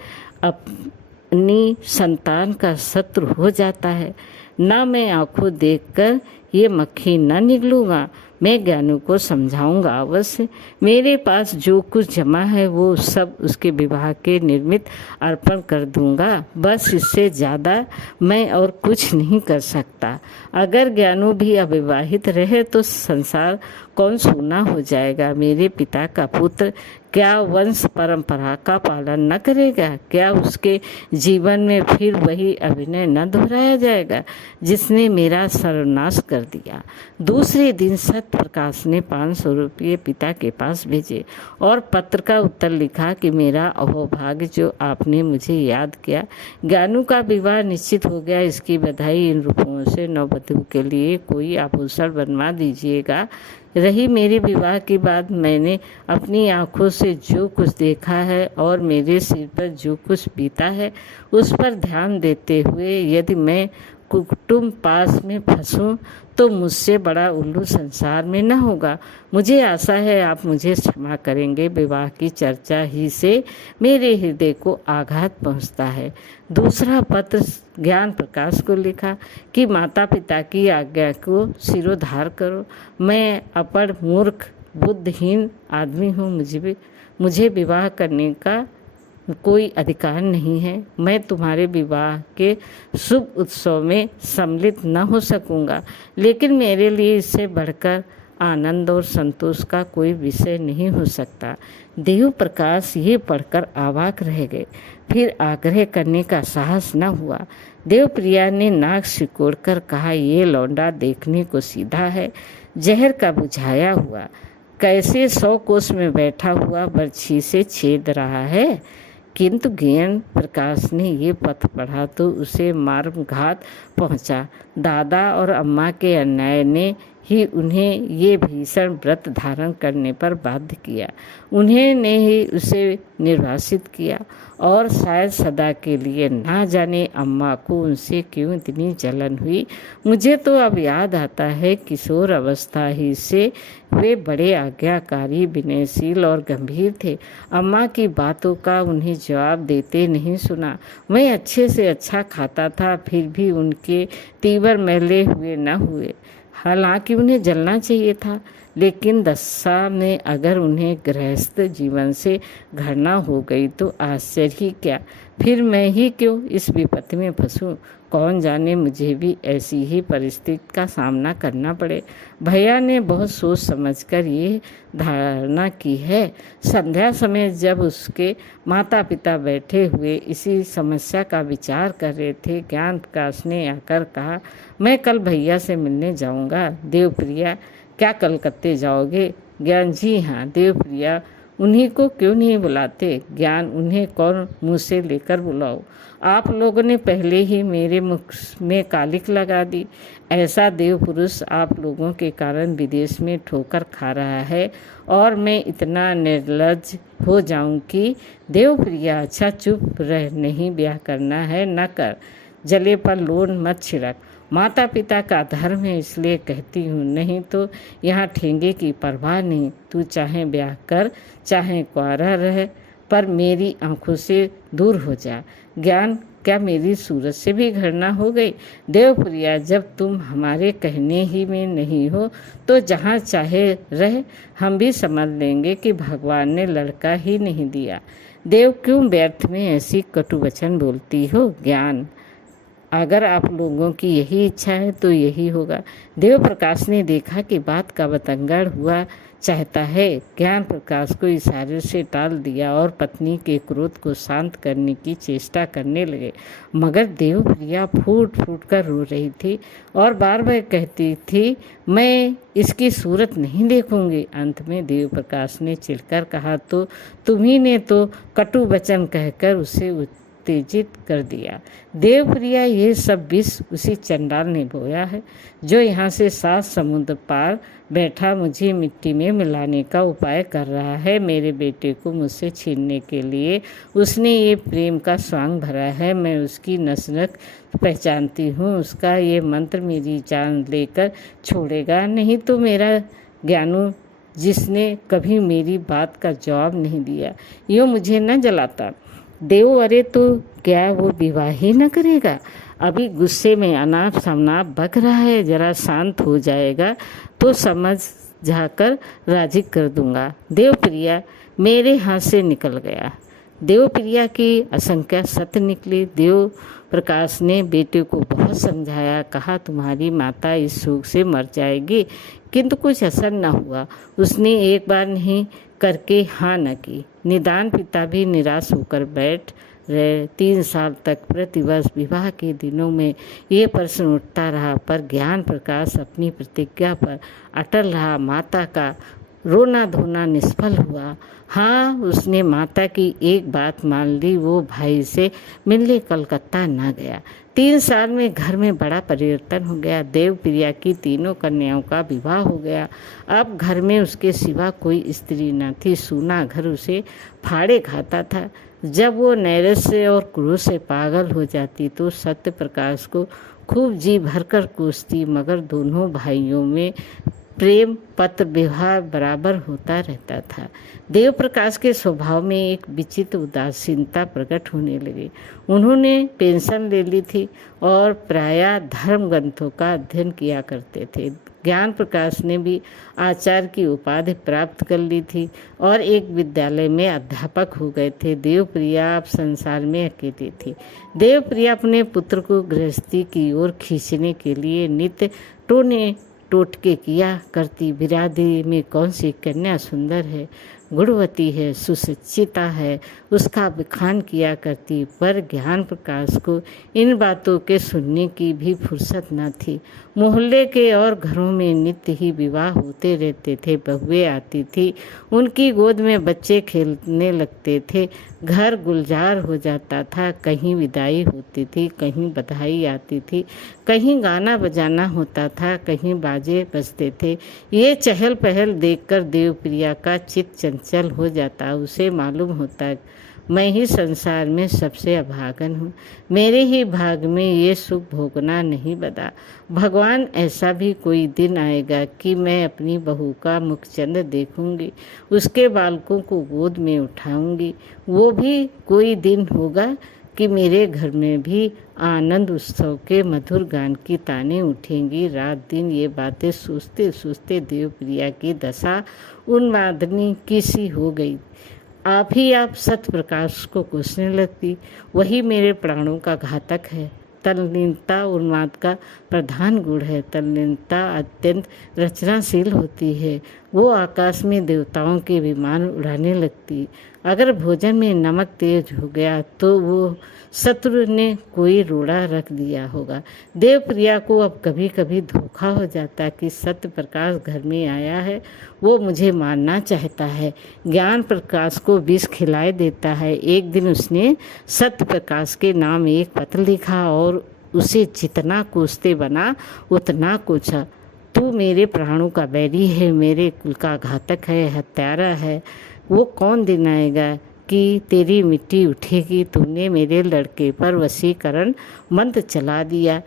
अपनी संतान का शत्रु हो जाता है। ना मैं आंखों देखकर ये मक्खी न निगलूंगा। मैं ज्ञानू को समझाऊंगा अवश्य। मेरे पास जो कुछ जमा है वो सब उसके विवाह के निर्मित अर्पण कर दूंगा। बस इससे ज़्यादा मैं और कुछ नहीं कर सकता। अगर ज्ञानू भी अविवाहित रहे तो संसार कौन सूना हो जाएगा। मेरे पिता का पुत्र क्या वंश परंपरा का पालन न करेगा? क्या उसके जीवन में फिर वही अभिनय न दोहराया जाएगा जिसने मेरा सर्वनाश कर दिया? दूसरे दिन सत्य प्रकाश ने 500 रुपये पिता के पास भेजे और पत्र का उत्तर लिखा कि मेरा अहोभाग्य जो आपने मुझे याद किया। ज्ञानू का विवाह निश्चित हो गया, इसकी बधाई। इन रुपयों से नववधू के लिए कोई आभूषण बनवा दीजिएगा। रही मेरे विवाह की बात, मैंने अपनी आंखों से जो कुछ देखा है और मेरे सिर पर जो कुछ बीता है उस पर ध्यान देते हुए यदि मैं कुटुंब पास में फंसूं तो मुझसे बड़ा उल्लू संसार में न होगा। मुझे आशा है आप मुझे क्षमा करेंगे। विवाह की चर्चा ही से मेरे हृदय को आघात पहुंचता है। दूसरा पत्र ज्ञान प्रकाश को लिखा कि माता पिता की आज्ञा को सिरोधार करो। मैं अपढ़ मूर्ख बुद्धिहीन आदमी हूँ। मुझे विवाह करने का कोई अधिकार नहीं है। मैं तुम्हारे विवाह के शुभ उत्सव में सम्मिलित न हो सकूंगा, लेकिन मेरे लिए इससे बढ़कर आनंद और संतोष का कोई विषय नहीं हो सकता। देव प्रकाश ये पढ़कर अवाक रह गए। फिर आग्रह करने का साहस न हुआ। देवप्रिया ने नाक सिकोड़कर कहा, ये लौंडा देखने को सीधा है, जहर का बुझाया हुआ, कैसे 100 कोस में बैठा हुआ बर्छी से छेद रहा है। किंतु ज्ञान प्रकाश ने ये पथ पढ़ा तो उसे मार्गघात पहुंचा। दादा और अम्मा के अन्याय ने ही उन्हें ये भीषण व्रत धारण करने पर बाध्य किया। उन्हें ने ही उसे निर्वासित किया और शायद सदा के लिए। ना जाने अम्मा को उनसे क्यों इतनी जलन हुई। मुझे तो अब याद आता है, किशोर अवस्था ही से वे बड़े आज्ञाकारी, विनयशील और गंभीर थे। अम्मा की बातों का उन्हें जवाब देते नहीं सुना। मैं अच्छे से अच्छा खाता था, फिर भी उनके तीवर मैले हुए न हुए। हालांकि उन्हें जलना चाहिए था, लेकिन दशा में अगर उन्हें गृहस्थ जीवन से घृणा हो गई तो आश्चर्य ही क्या। फिर मैं ही क्यों इस विपत्ति में फंसूं। कौन जाने मुझे भी ऐसी ही परिस्थिति का सामना करना पड़े। भैया ने बहुत सोच समझकर ये धारणा की है। संध्या समय जब उसके माता पिता बैठे हुए इसी समस्या का विचार कर रहे थे, ज्ञान प्रकाश ने आकर कहा, मैं कल भैया से मिलने जाऊंगा। देवप्रिया, क्या कलकत्ते जाओगे? ज्ञान, जी हाँ। देवप्रिया, उन्हीं को क्यों नहीं बुलाते? ज्ञान, उन्हें कौन मुँह से लेकर बुलाओ? आप लोगों ने पहले ही मेरे मुख में कालिक लगा दी। ऐसा देव पुरुष आप लोगों के कारण विदेश में ठोकर खा रहा है और मैं इतना निर्लज्ज हो जाऊं कि देवप्रिया, अच्छा चुप रह, नहीं ब्याह करना है न कर, जले पर लोन मत छिड़क। माता पिता का धर्म है इसलिए कहती हूँ, नहीं तो यहाँ ठेंगे की परवाह नहीं। तू चाहे ब्याह कर चाहे कुंवारा रह, पर मेरी आंखों से दूर हो जा। ज्ञान, क्या मेरी सूरत से भी घृणा हो गई? देवप्रिया, जब तुम हमारे कहने ही में नहीं हो तो जहाँ चाहे रह, हम भी समझ लेंगे कि भगवान ने लड़का ही नहीं दिया। देव, क्यों व्यर्थ में ऐसी कटु वचन बोलती हो? ज्ञान, अगर आप लोगों की यही इच्छा है तो यही होगा। देव प्रकाश ने देखा कि बात का बतंगड़ हुआ चाहता है। ज्ञान प्रकाश को इशारे से टाल दिया और पत्नी के क्रोध को शांत करने की चेष्टा करने लगे, मगर देवप्रिया फूट फूट कर रो रही थी और बार बार कहती थी, मैं इसकी सूरत नहीं देखूंगी। अंत में देव प्रकाश ने चिढ़कर कहा, तो तुम्ही ने तो कटु वचन कहकर उसे उत्तेजित कर दिया। देवप्रिया, ये सब विष उसी चंडाल ने बोया है जो यहाँ से 7 समुद्र पार बैठा मुझे मिट्टी में मिलाने का उपाय कर रहा है। मेरे बेटे को मुझसे छीनने के लिए उसने ये प्रेम का स्वांग भरा है। मैं उसकी नसनक पहचानती हूँ। उसका ये मंत्र मेरी जान लेकर छोड़ेगा। नहीं तो मेरा ज्ञानू, जिसने कभी मेरी बात का जवाब नहीं दिया, यूँ मुझे न जलाता। देव, अरे तो क्या वो विवाह ही न करेगा? अभी गुस्से में अनाप शनाप बक रहा है, जरा शांत हो जाएगा तो समझ जाकर राजी कर दूंगा। देवप्रिया मेरे हाथ से निकल गया। देवप्रिया की आशंका सत्य निकली। देव प्रकाश ने बेटे को बहुत समझाया, कहा तुम्हारी माता इस शोक से मर जाएगी, किंतु कुछ असर न हुआ। उसने एक बार नहीं करके हाँ न की। निदान पिता भी निराश होकर बैठ रहे। 3 साल तक प्रतिवर्ष विवाह के दिनों में ये प्रश्न उठता रहा, पर ज्ञान प्रकाश अपनी प्रतिज्ञा पर अटल रहा। माता का रोना धोना निष्फल हुआ। हाँ, उसने माता की एक बात मान ली, वो भाई से मिलने कलकत्ता ना गया। 3 साल में घर में बड़ा परिवर्तन हो गया। देवप्रिया की 3 कन्याओं का विवाह हो गया। अब घर में उसके सिवा कोई स्त्री न थी। सूना घर उसे फाड़े खाता था। जब वो नैराश्य और क्रोध से पागल हो जाती तो सत्य प्रकाश को खूब जी भरकर कोसती, मगर दोनों भाइयों में प्रेम पत्र विवाह बराबर होता रहता था। देव प्रकाश के स्वभाव में एक विचित्र उदासीनता प्रकट होने लगी। उन्होंने पेंशन ले ली थी और प्रायः धर्म ग्रंथों का अध्ययन किया करते थे। ज्ञान प्रकाश ने भी आचार्य की उपाधि प्राप्त कर ली थी और एक विद्यालय में अध्यापक हो गए थे। देवप्रिया अब संसार में अकेली थी। देवप्रिया अपने पुत्र को गृहस्थी की ओर खींचने के लिए नित्य टोटके किया करती। बिरादरी में कौन सी कन्या सुंदर है, गुणवती है, सुशिक्षिता है, उसका बखान किया करती, पर ज्ञान प्रकाश को इन बातों के सुनने की भी फुर्सत न थी। मोहल्ले के और घरों में नित्य ही विवाह होते रहते थे, बहुएं आती थी, उनकी गोद में बच्चे खेलने लगते थे, घर गुलजार हो जाता था। कहीं विदाई होती थी, कहीं बधाई आती थी, कहीं गाना बजाना होता था, कहीं बाजे बजते थे। ये चहल पहल देखकर देवप्रिया का चित्त चंचल हो जाता। उसे मालूम होता मैं ही संसार में सबसे अभागन हूँ, मेरे ही भाग में ये सुख भोगना नहीं बदा। भगवान ऐसा भी कोई दिन आएगा कि मैं अपनी बहू का मुखचंद देखूंगी, उसके बालकों को गोद में उठाऊंगी। वो भी कोई दिन होगा कि मेरे घर में भी आनंद उत्सव के मधुर गान की ताने उठेंगी। रात दिन ये बातें सोचते सोचते देवप्रिया की दशा उन्मादनी की सी हो गई। आप ही आप सत्य प्रकाश को कोसने लगती, वही मेरे प्राणों का घातक है। तल्लीनता उन्माद का प्रधान गुण है। तल्लीनता अत्यंत रचनाशील होती है। वो आकाश में देवताओं के विमान उड़ाने लगती। अगर भोजन में नमक तेज हो गया तो वो शत्रु ने कोई रोड़ा रख दिया होगा। देवप्रिया को अब कभी कभी धोखा हो जाता कि सत्य प्रकाश घर में आया है, वो मुझे मारना चाहता है, ज्ञान प्रकाश को विष खिलाए देता है। एक दिन उसने सत्य प्रकाश के नाम एक पत्र लिखा और उसे जितना कोसते बना उतना कोसा। तू मेरे प्राणों का बैरी है, मेरे कुल का घातक है, हत्यारा है। वो कौन दिन आएगा कि तेरी मिट्टी उठेगी। तूने मेरे लड़के पर वशीकरण मंत्र चला दिया।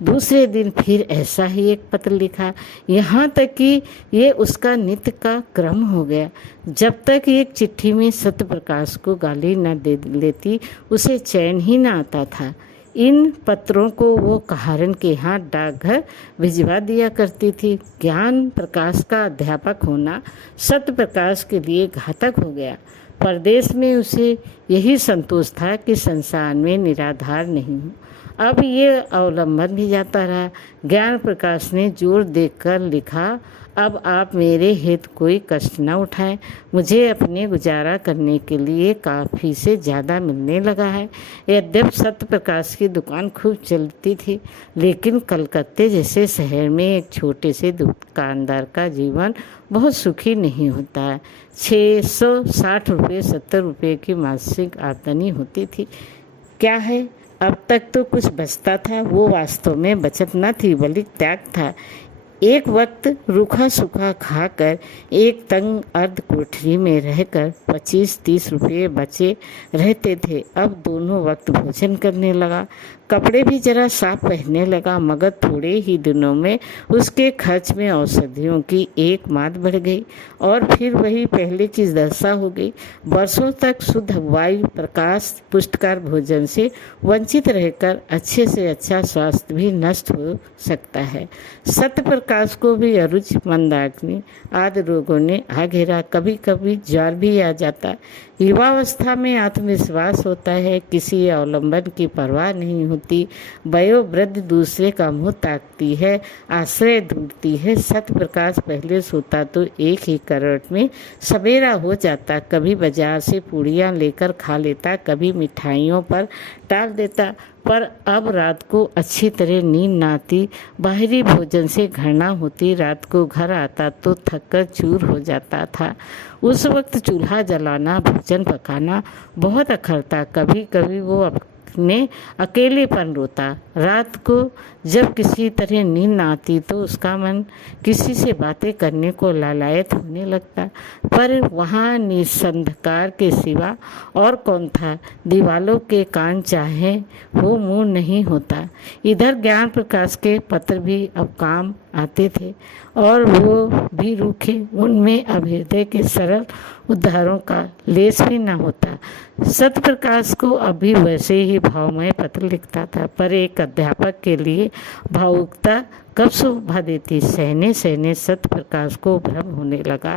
दूसरे दिन फिर ऐसा ही एक पत्र लिखा, यहाँ तक कि ये उसका नित्य का क्रम हो गया। जब तक एक चिट्ठी में सत्य प्रकाश को गाली न दे लेती उसे चैन ही न आता था। इन पत्रों को वो कहारन के हाथ डाकघर भिजवा दिया करती थी। ज्ञान प्रकाश का अध्यापक होना सत्य प्रकाश के लिए घातक हो गया। परदेश में उसे यही संतोष था कि संसार में निराधार नहीं हूँ। अब ये अवलंबन भी जाता रहा। ज्ञान प्रकाश ने जोर देकर लिखा, अब आप मेरे हेतु कोई कष्ट न उठाएं। मुझे अपने गुजारा करने के लिए काफ़ी से ज़्यादा मिलने लगा है। यद्यप सत्य प्रकाश की दुकान खूब चलती थी, लेकिन कलकत्ते जैसे शहर में एक छोटे से दुकानदार का जीवन बहुत सुखी नहीं होता है। 660 रुपये 70 रुपये की मासिक आमदनी होती थी। क्या है, अब तक तो कुछ बचता था, वो वास्तव में बचत न थी बल्कि त्याग था। एक वक्त रूखा सूखा खाकर एक तंग अर्ध कोठरी में रहकर 25-30 रुपये बचे रहते थे। अब दोनों वक्त भोजन करने लगा, कपड़े भी जरा साफ पहनने लगा, मगर थोड़े ही दिनों में उसके खर्च में औषधियों की एक मात बढ़ गई और फिर वही पहले की दशा हो गई। वर्षों तक शुद्ध वायु, प्रकाश, पुष्टिकर भोजन से वंचित रहकर अच्छे से अच्छा स्वास्थ्य भी नष्ट हो सकता है। सत्य प्रकाश को भी अरुच, मंदाग्नि आदि रोगों ने आ घेरा। कभी कभी ज्वर भी आ जाता। युवावस्था में आत्मविश्वास होता है, किसी अवलंबन की परवाह नहीं होती। वयोवृद्ध दूसरे का मुँह ताकती है, आश्रय ढूंढती है। सत्य प्रकाश पहले सोता तो एक ही करवट में सवेरा हो जाता। कभी बाजार से पूड़ियाँ लेकर खा लेता, कभी मिठाइयों पर टाल देता, पर अब रात को अच्छी तरह नींद न आती। बाहरी भोजन से घृणा होती। रात को घर आता तो थककर चूर हो जाता था। उस वक्त चूल्हा जलाना, भोजन पकाना बहुत अखरता। कभी कभी वो अपने अकेलेपन रोता। रात को जब किसी तरह नींद न आती तो उसका मन किसी से बातें करने को लालायत होने लगता, पर वहाँ निसंधकार के सिवा और कौन था। दीवालों के कान चाहे वो मुंह नहीं होता। इधर ज्ञान प्रकाश के पत्र भी अब काम आते थे और वो भी रूखे। उनमें अब हृदय के सरल उद्धारों का लेस भी न होता। सत्य प्रकाश को अभी वैसे ही भावमय पत्र लिखता था, पर एक अध्यापक के लिए भावुकता कब शोभा देती। सहने सहने सत्य प्रकाश को भ्रम होने लगा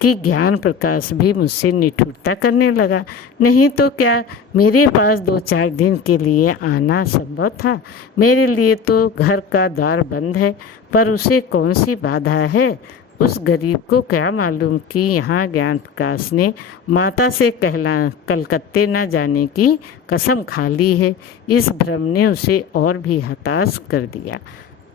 कि ज्ञान प्रकाश भी मुझसे निठुरता करने लगा। नहीं तो क्या मेरे पास 2-4 दिन के लिए आना संभव था। मेरे लिए तो घर का द्वार बंद है, पर उसे कौन सी बाधा है। उस गरीब को क्या मालूम कि यहाँ ज्ञान प्रकाश ने माता से कलकत्ते न जाने की कसम खा ली है। इस भ्रम ने उसे और भी हताश कर दिया।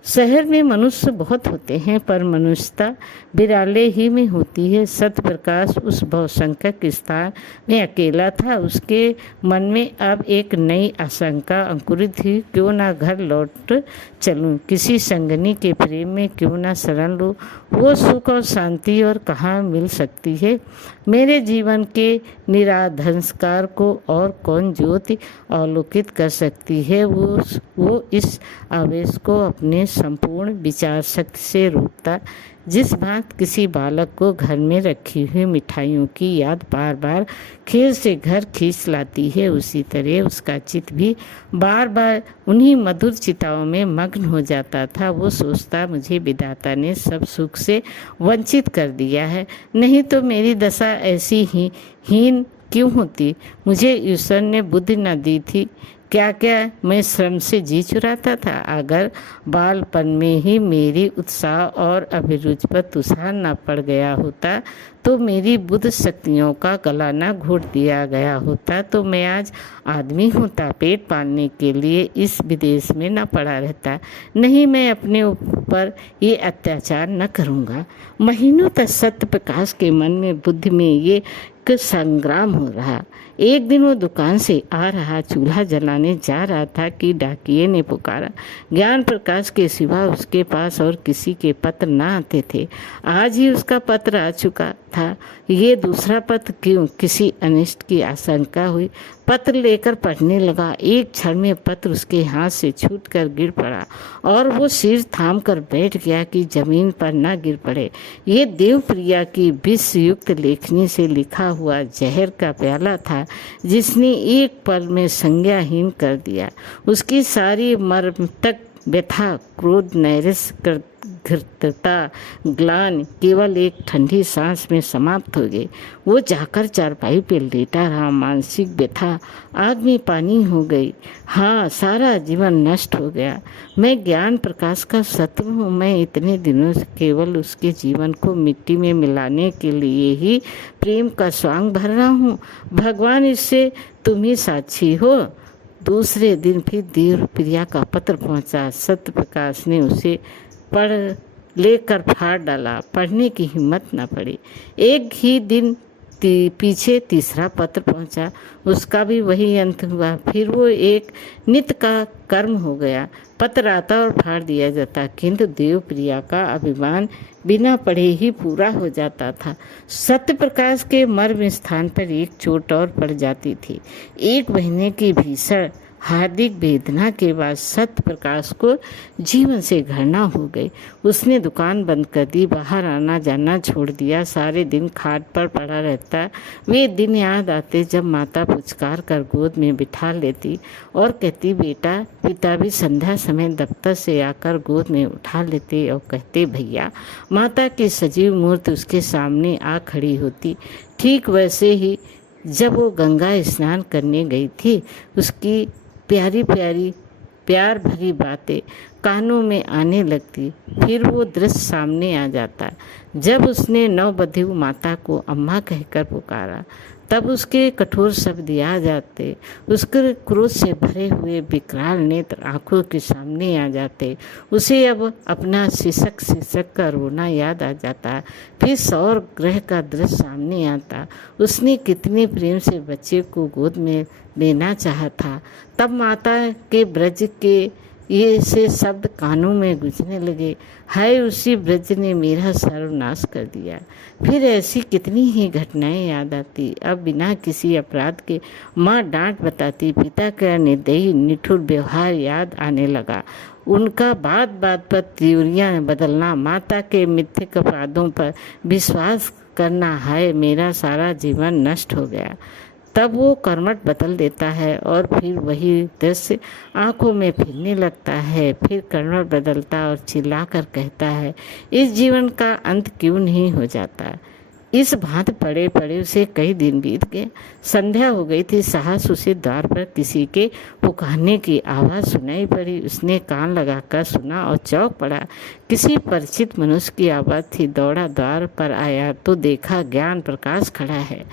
शहर में मनुष्य बहुत होते हैं, पर मनुष्यता बिराले ही में होती है। सत्य प्रकाश उस बहुसंख्यक स्थान में अकेला था। उसके मन में अब एक नई आशंका अंकुरित थी। क्यों ना घर लौट चलूं, किसी संगनी के प्रेम में क्यों ना शरण लूं। वो सुख और शांति और कहाँ मिल सकती है। मेरे जीवन के निराधंसकार को और कौन ज्योति अवलोकित कर सकती है। वो इस आवेश को अपने संपूर्ण विचार शक्ति से रोकता। जिस बात किसी बालक को घर में रखी हुई मिठाइयों की याद बार बार खेल से घर खींच लाती है, उसी तरह उसका चित्त भी बार बार उन्हीं मधुर चिताओं में मग्न हो जाता था। वो सोचता, मुझे विधाता ने सब सुख से वंचित कर दिया है, नहीं तो मेरी दशा ऐसी ही हीन क्यों होती। मुझे ईश्वर ने बुद्धि न दी थी। क्या क्या मैं श्रम से जी चुराता था। अगर बालपन में ही मेरी उत्साह और अभिरुचि पर तुषार न पड़ गया होता, तो मेरी बुद्ध शक्तियों का गला न घोट दिया गया होता, तो मैं आज आदमी होता। पेट पालने के लिए इस विदेश में न पड़ा रहता। नहीं, मैं अपने ऊपर ये अत्याचार न करूँगा। महीनों तक सत्य प्रकाश के मन में बुद्धि में ये संग्राम हो रहा। एक दिन वो दुकान से आ रहा, चूल्हा जलाने जा रहा था कि डाकिये ने पुकारा। ज्ञान प्रकाश के सिवा उसके पास और किसी के पत्र न आते थे। आज ही उसका पत्र आ चुका था। ये दूसरा पत्र क्यों? किसी अनिष्ट की आशंका हुई। पत्र लेकर पढ़ने लगा। एक क्षण में पत्र उसके हाथ से छूटकर गिर पड़ा और वो सिर थाम कर बैठ गया कि जमीन पर न गिर पड़े। ये देवप्रिया की विष युक्त लेखनी से लिखा हुआ जहर का प्याला था, जिसने एक पल में संज्ञाहीन कर दिया। उसकी सारी मर्मतक व्यथा, क्रोध, नैराश्य, घृतता, ग्लानि केवल एक ठंडी सांस में समाप्त हो गई। वो जाकर चारपाई पे लेटा रहा। मानसिक व्यथा आग में पानी हो गई। हाँ, सारा जीवन नष्ट हो गया। मैं ज्ञान प्रकाश का शत्रु हूँ। मैं इतने दिनों से केवल उसके जीवन को मिट्टी में मिलाने के लिए ही प्रेम का स्वांग भर रहा हूँ। भगवान, इससे तुम ही साक्षी हो। दूसरे दिन फिर देवप्रिया का पत्र पहुँचा। सत्य प्रकाश ने उसे पढ़ लेकर फाड़ डाला। पढ़ने की हिम्मत न पड़ी। एक ही दिन पीछे तीसरा पत्र पहुंचा। उसका भी वही अंत हुआ। फिर वो एक नित्य का कर्म हो गया। पत्र आता और फाड़ दिया जाता, किंतु देवप्रिया का अभिमान बिना पढ़े ही पूरा हो जाता था। सत्य प्रकाश के मर्म स्थान पर एक चोट और पड़ जाती थी। 1 महीने की भीषण हार्दिक वेदना के बाद सत्य प्रकाश को जीवन से घृणा हो गई। उसने दुकान बंद कर दी, बाहर आना जाना छोड़ दिया, सारे दिन खाट पर पड़ा रहता। वे दिन याद आते जब माता पुचकार कर गोद में बिठा लेती और कहती, बेटा। पिता भी संध्या समय दफ्तर से आकर गोद में उठा लेते और कहते, भैया। माता की सजीव मूर्ति उसके सामने आ खड़ी होती। ठीक वैसे ही जब वो गंगा स्नान करने गई थी, उसकी प्यारी प्यारी प्यार भरी बातें कानों में आने लगती। फिर वो दृश्य सामने आ जाता। जब उसने नववधू माता को अम्मा कहकर पुकारा, तब उसके कठोर शब्द याद आते। उसके क्रोध से भरे हुए विकराल नेत्र आंखों के सामने आ जाते। उसे अब अपना सिसक का रोना याद आ जाता। फिर सौर ग्रह का दृश्य सामने आता। उसने कितने प्रेम से बच्चे को गोद में लेना चाहा था। तब माता के ब्रज के ये से शब्द कानों में गूंजने लगे, हाय, उसी ब्रज ने मेरा सर्वनाश कर दिया। फिर ऐसी कितनी ही घटनाएं याद आती। अब बिना किसी अपराध के माँ डांट बताती। पिता का निर्दयी निठुर व्यवहार याद आने लगा। उनका बात बात पर त्योरियां बदलना, माता के मिथ्यक अपराधों पर विश्वास करना। हाय, मेरा सारा जीवन नष्ट हो गया। तब वो कर्मठ बदल देता है और फिर वही दृश्य आंखों में फिरने लगता है। फिर कर्मठ बदलता और चिल्लाकर कहता है, इस जीवन का अंत क्यों नहीं हो जाता। इस भांति पड़े पड़े उसे कई दिन बीत गए। संध्या हो गई थी। साहस उसे द्वार पर किसी के पुकारने की आवाज़ सुनाई पड़ी। उसने कान लगाकर सुना और चौंक पड़ा। किसी परिचित मनुष्य की आवाज़ थी। दौड़ा द्वार पर आया तो देखा ज्ञान प्रकाश खड़ा है।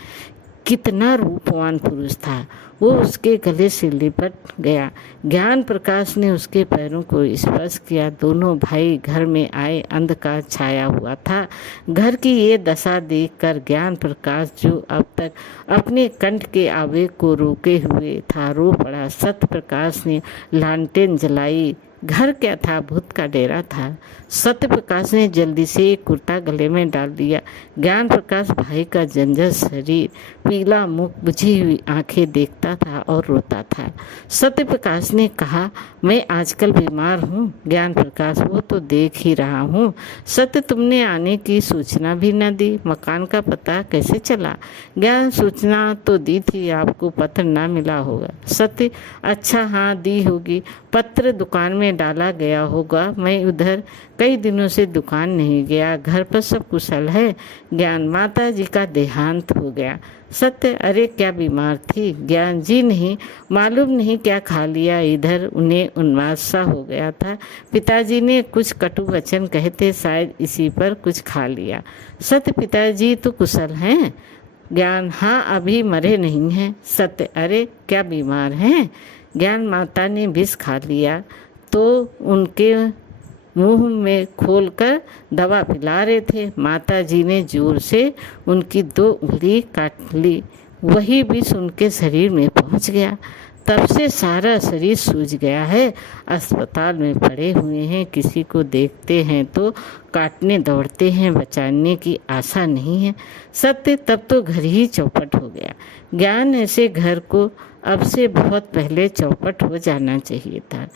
कितना रूपवान पुरुष था। वो उसके गले से लिपट गया। ज्ञान प्रकाश ने उसके पैरों को स्पर्श किया। दोनों भाई घर में आए। अंधकार छाया हुआ था। घर की ये दशा देखकर ज्ञान प्रकाश, जो अब तक अपने कंठ के आवेग को रोके हुए था, रो पड़ा। सत्य प्रकाश ने लालटेन जलाई। घर क्या था? भूत का डेरा था। सत्य प्रकाश ने जल्दी से एक कुर्ता गले में डाल दिया। ज्ञान प्रकाश भाई का जर्जर शरीर, पीला मुख, बुझी हुई आंखें देखता था और रोता था। सत्य प्रकाश ने कहा, मैं आजकल बीमार हूँ। ज्ञान प्रकाश, वो तो देख ही रहा हूँ। सत्य, तुमने आने की सूचना भी न दी। मकान का पता कैसे चला? ज्ञान, सूचना तो दी थी, आपको पत्र ना मिला होगा। सत्य, अच्छा हाँ दी होगी। पत्र दुकान में डाला गया होगा। मैं उधर कई दिनों से दुकान नहीं गया। घर पर सब कुशल है। ज्ञान, माता जी का देहांत हो गया। सत्य, अरे क्या बीमार थी? ज्ञान, जी नहीं, मालूम नहीं क्या खा लिया। इधर उन्हें उन्माद सा हो गया था। पिताजी ने कुछ कटु वचन कहे थे, शायद इसी पर कुछ खा लिया। सत्य, पिताजी तो कुशल हैं? ज्ञान, हाँ अभी मरे नहीं हैं। सत्य, अरे क्या बीमार हैं? ज्ञान, माता ने विष खा लिया तो उनके मुंह में खोलकर दवा पिला रहे थे। माता जी ने जोर से उनकी 2 उंगली काट ली। वही विष उनके शरीर में पहुंच गया। तब से सारा शरीर सूज गया है। अस्पताल में पड़े हुए हैं। किसी को देखते हैं तो काटने दौड़ते हैं। बचाने की आशा नहीं है। सत्य, तब तो घर ही चौपट हो गया। ज्ञान, ऐसे घर को अब से बहुत पहले चौपट हो जाना चाहिए था।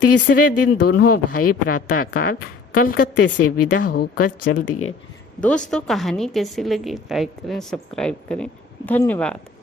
तीसरे दिन दोनों भाई प्रातःकाल कलकत्ते से विदा होकर चल दिए। दोस्तों, कहानी कैसी लगी? लाइक करें, सब्सक्राइब करें। धन्यवाद।